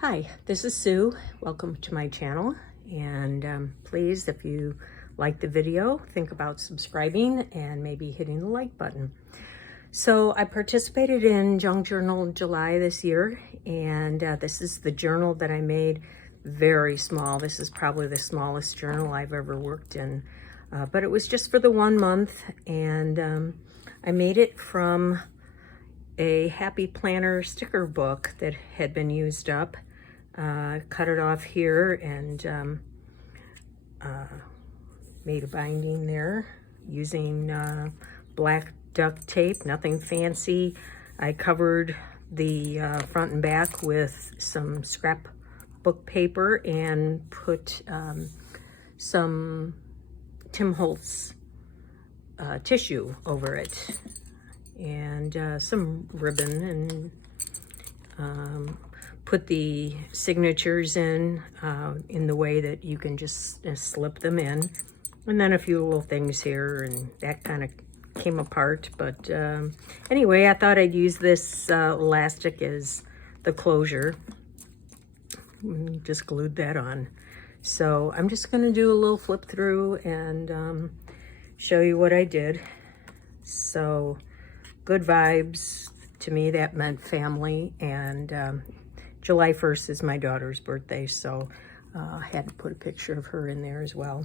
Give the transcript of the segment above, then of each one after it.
Hi, this is Sue. Welcome to my channel, and please, if you like the video, think about subscribing and maybe hitting the like button. So I participated in Junk Journal in July this year, and this is the journal that I made. Very small. This is probably the smallest journal I've ever worked in, but it was just for the 1 month, and I made it from a Happy Planner sticker book that had been used up. Cut it off here and made a binding there using black duct tape, nothing fancy. I covered the front and back with some scrapbook paper and put some Tim Holtz tissue over it and some ribbon, and put the signatures in the way that you can just slip them in, and then a few little things here, and that kind of came apart. But anyway, I thought I'd use this elastic as the closure. Just glued that on. So I'm just going to do a little flip through and show you what I did. So good vibes. To me, that meant family, and July 1st is my daughter's birthday, so I had to put a picture of her in there as well.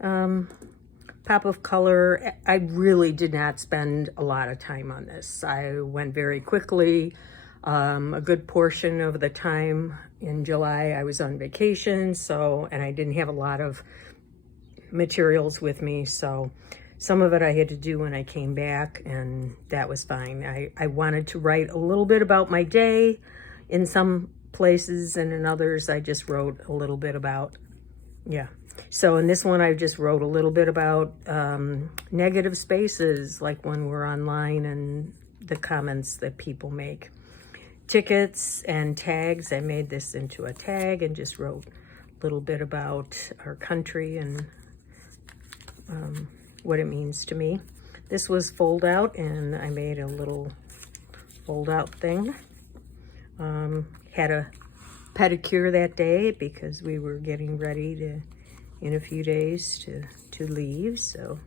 Pop of color. I really did not spend a lot of time on this. I went very quickly. A good portion of the time in July I was on vacation, and I didn't have a lot of materials with me, so some of it I had to do when I came back, and that was fine. I wanted to write a little bit about my day in some places, and in others I just wrote a little bit about, So in this one I just wrote a little bit about negative spaces, like when we're online and the comments that people make. Tickets and tags, I made this into a tag and just wrote a little bit about our country and what it means to me. This was fold out, and I made a little fold out thing. Had a pedicure that day because we were getting ready to, in a few days, to leave. So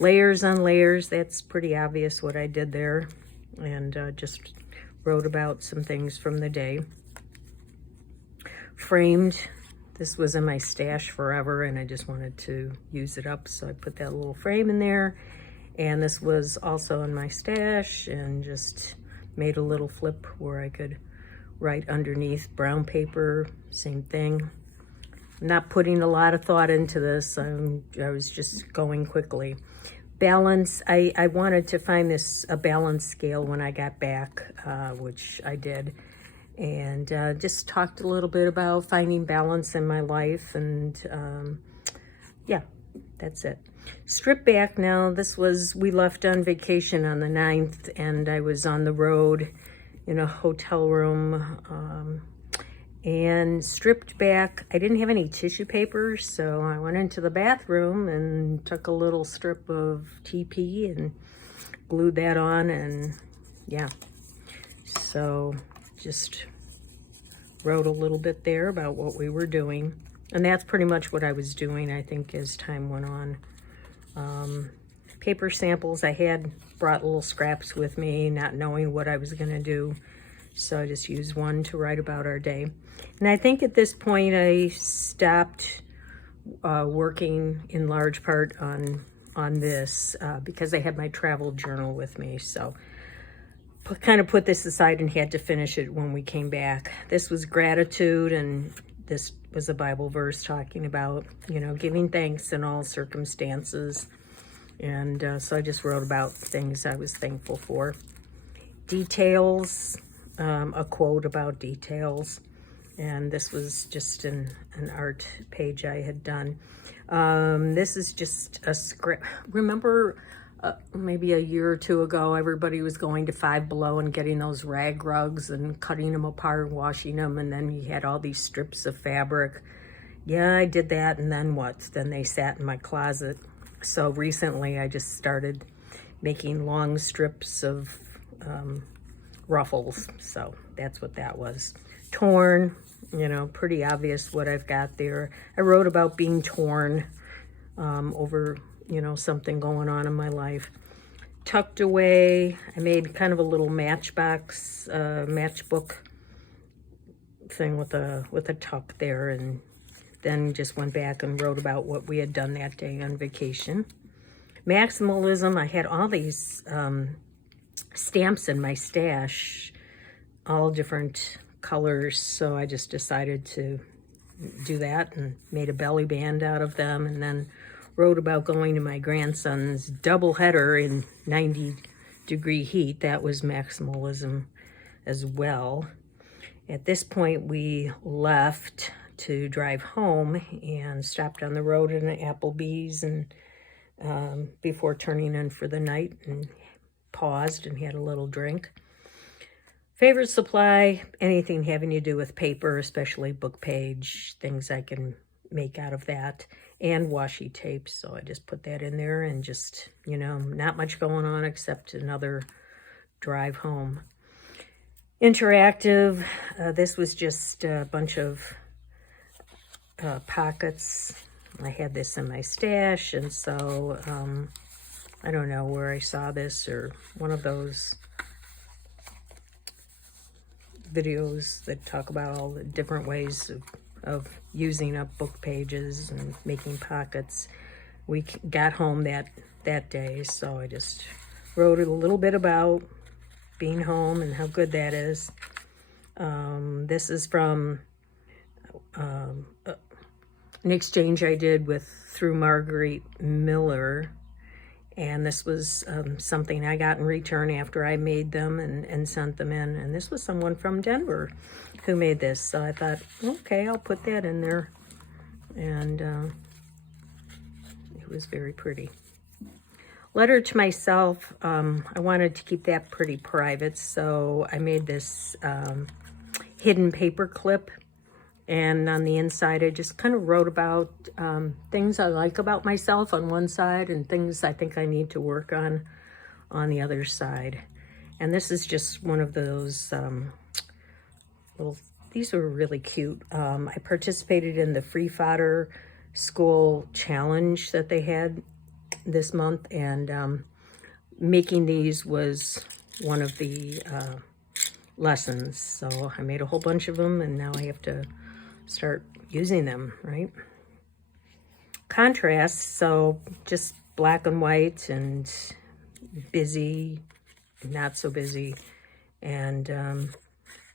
layers on layers, that's pretty obvious what I did there, and just wrote about some things from the day. Framed. This was in my stash forever, and I just wanted to use it up, so I put that little frame in there. And this was also in my stash, and just made a little flip where I could write underneath. Brown paper, same thing. I'm not putting a lot of thought into this. I was just going quickly. Balance. I wanted to find a balance scale when I got back, which I did. And just talked a little bit about finding balance in my life, and that's it. Strip back now. We left on vacation on the 9th, and I was on the road in a hotel room, and stripped back. I didn't have any tissue paper, so I went into the bathroom and took a little strip of TP and glued that on, and so just wrote a little bit there about what we were doing, and that's pretty much what I was doing, I think, as time went on. Paper samples, I had brought little scraps with me, not knowing what I was going to do, so I just used one to write about our day. And I think at this point I stopped working in large part on this because I had my travel journal with me, so kind of put this aside and had to finish it when we came back. This was gratitude, and this was a Bible verse talking about, giving thanks in all circumstances. And so I just wrote about things I was thankful for. Details, a quote about details. And this was just an art page I had done. This is just a script. Remember, maybe a year or two ago, everybody was going to Five Below and getting those rag rugs and cutting them apart and washing them, and then you had all these strips of fabric. Yeah, I did that, and then what? Then they sat in my closet. So recently I just started making long strips of ruffles. So that's what that was. Torn, you know, pretty obvious what I've got there. I wrote about being torn over, you know, something going on in my life. Tucked away, I made kind of a little matchbox, matchbook thing with a tuck there, and then just went back and wrote about what we had done that day on vacation. Maximalism, I had all these stamps in my stash, all different colors, so I just decided to do that and made a belly band out of them, and then wrote about going to my grandson's double header in 90-degree heat. That was maximalism as well. At this point, we left to drive home and stopped on the road at an Applebee's and before turning in for the night, and paused and had a little drink. Favorite supply, anything having to do with paper, especially book page, things I can make out of that, and washi tape. So I just put that in there, and just, you know, not much going on except another drive home. Interactive, this was just a bunch of pockets. I had this in my stash, and so I don't know where I saw this, or one of those videos that talk about all the different ways of using up book pages and making pockets. We got home that day, so I just wrote a little bit about being home and how good that is. This is from an exchange I did through Marguerite Miller, and this was something I got in return after I made them and sent them in, and this was someone from Denver who made this, so I thought, okay, I'll put that in there, and it was very pretty. Letter to myself, I wanted to keep that pretty private, so I made this hidden paper clip, and on the inside I just kind of wrote about things I like about myself on one side and things I think I need to work on the other side. And this is just one of those these were really cute. I participated in the Free Fodder School Challenge that they had this month, and making these was one of the lessons. So I made a whole bunch of them, and now I have to start using them, right? Contrast, so just black and white and busy, not so busy, and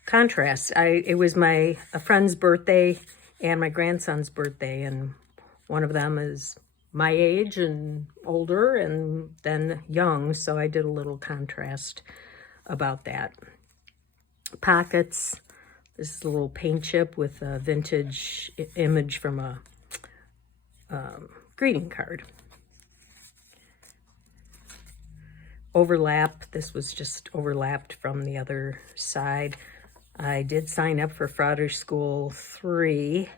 contrast. It was a friend's birthday and my grandson's birthday, and one of them is my age and older, and then young, so I did a little contrast about that. Pockets. This is a little paint chip with a vintage image from a greeting card. Overlap. This was just overlapped from the other side. I did sign up for Fodder School 3,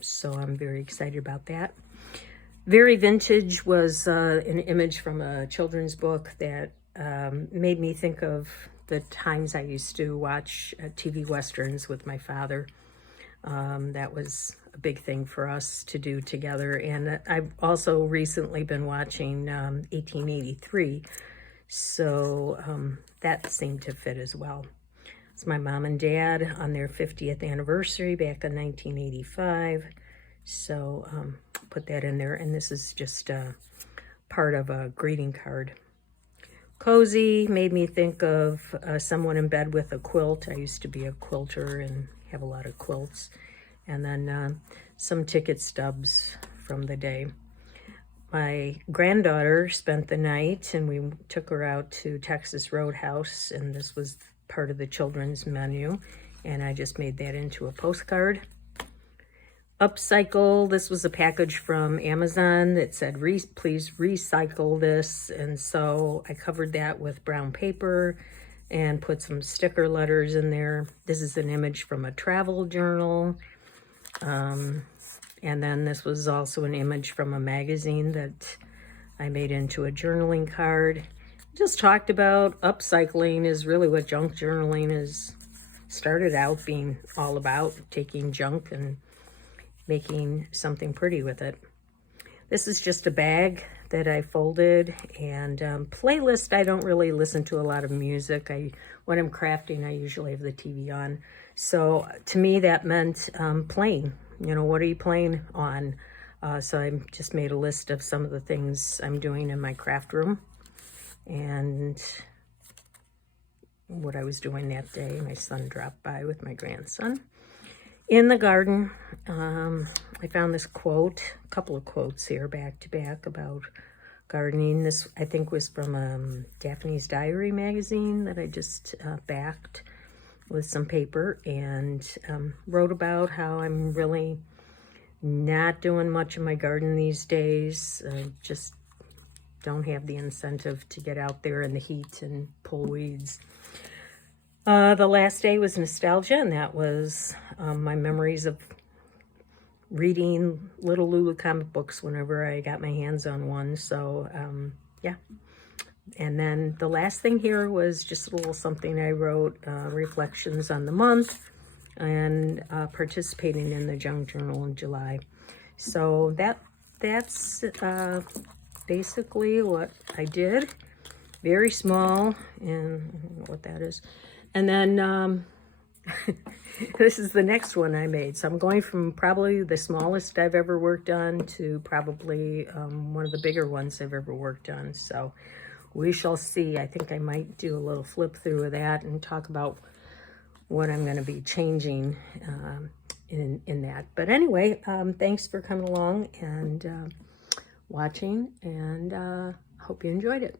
so I'm very excited about that. Very vintage was an image from a children's book that made me think of the times I used to watch TV Westerns with my father. That was a big thing for us to do together. And I've also recently been watching 1883, so that seemed to fit as well. It's my mom and dad on their 50th anniversary back in 1985. So put that in there, and this is just part of a greeting card. Cozy made me think of someone in bed with a quilt. I used to be a quilter and have a lot of quilts. And then some ticket stubs from the day. My granddaughter spent the night, and we took her out to Texas Roadhouse, and this was part of the children's menu, and I just made that into a postcard. Upcycle, this was a package from Amazon that said, please recycle this, and so I covered that with brown paper and put some sticker letters in there. This is an image from a travel journal, and then this was also an image from a magazine that I made into a journaling card. Just talked about upcycling is really what junk journaling is started out being all about, taking junk and making something pretty with it. This is just a bag that I folded, and playlist, I don't really listen to a lot of music. When I'm crafting, I usually have the TV on. So to me, that meant playing. You know, what are you playing on? So I just made a list of some of the things I'm doing in my craft room and what I was doing that day. My son dropped by with my grandson. In the garden, I found this quote, a couple of quotes here back to back about gardening. This, I think, was from Daphne's Diary magazine that I just backed with some paper, and wrote about how I'm really not doing much in my garden these days. I just don't have the incentive to get out there in the heat and pull weeds. The last day was nostalgia, and that was my memories of reading Little Lulu comic books whenever I got my hands on one. So, yeah. And then the last thing here was just a little something I wrote, reflections on the month, and participating in the junk journal in July. So that's basically what I did. Very small, and I don't know what that is. And then this is the next one I made. So I'm going from probably the smallest I've ever worked on to probably one of the bigger ones I've ever worked on. So we shall see. I think I might do a little flip through of that and talk about what I'm going to be changing in that. But anyway, thanks for coming along and watching, and hope you enjoyed it.